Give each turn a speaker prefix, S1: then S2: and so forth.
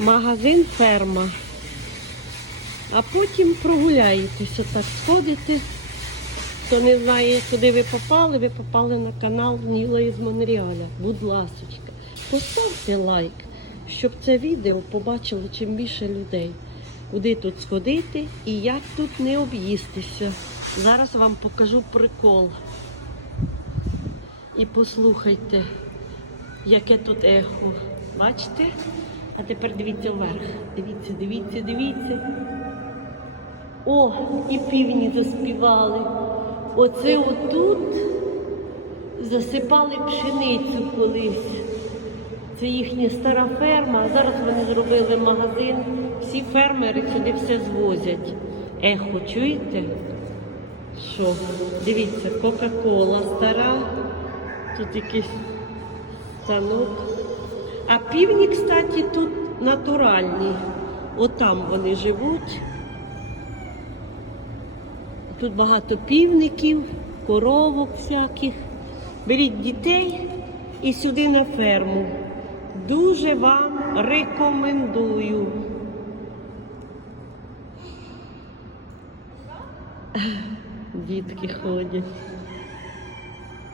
S1: магазин ферма. А потім прогуляєтеся, так сходите. Хто не знає, куди ви попали, ви попали на канал Ніла із Монреаля. Будь ласочка, поставте лайк, щоб це відео побачило чим більше людей. Куди тут сходити і як тут не об'їстися. Зараз вам покажу прикол. І послухайте, яке тут ехо. Бачите? А тепер дивіться вверх. Дивіться, дивіться, дивіться. О, і півні заспівали. Оце отут засипали пшеницю колись. Це їхня стара ферма, а зараз вони зробили магазин. Всі фермери сюди все звозять. Ехо, чуєте? Що? Дивіться, Кока-Кола стара, тут якийсь станок. А півні, кстати, тут натуральні. Отам вони живуть. Тут багато півників, коровок всяких. Беріть дітей і сюди на ферму. Дуже вам рекомендую. Дітки ходять.